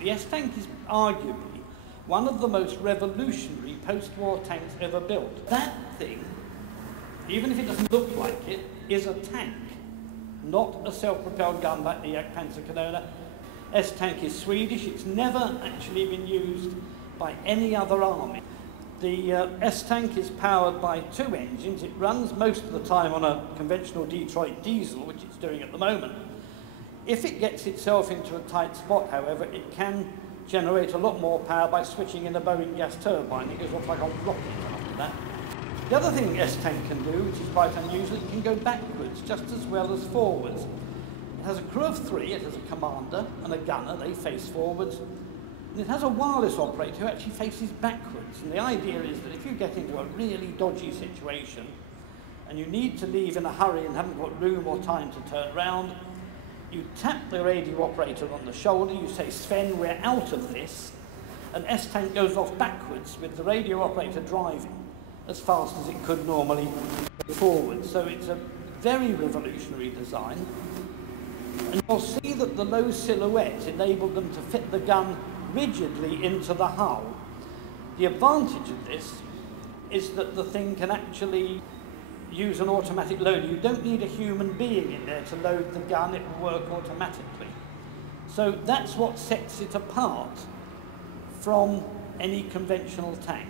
The S-Tank is arguably one of the most revolutionary post-war tanks ever built. That thing, even if it doesn't look like it, is a tank, not a self-propelled gun like the Panzerkanone. S-Tank is Swedish. It's never actually been used by any other army. The S-Tank is powered by 2 engines. It runs most of the time on a conventional Detroit diesel, which it's doing at the moment. If it gets itself into a tight spot, however, it can generate a lot more power by switching in a Boeing gas turbine. It goes off like a rocket after that. The other thing S-Tank can do, which is quite unusual, it can go backwards just as well as forwards. It has a crew of 3, it has a commander and a gunner, they face forwards. And it has a wireless operator who actually faces backwards. And the idea is that if you get into a really dodgy situation and you need to leave in a hurry and haven't got room or time to turn round, you tap the radio operator on the shoulder, you say, "Sven, we're out of this," and S-Tank goes off backwards with the radio operator driving as fast as it could normally forward. So it's a very revolutionary design. And you'll see that the low silhouette enabled them to fit the gun rigidly into the hull. The advantage of this is that the thing can actually use an automatic loader. You don't need a human being in there to load the gun, it will work automatically. So that's what sets it apart from any conventional tank.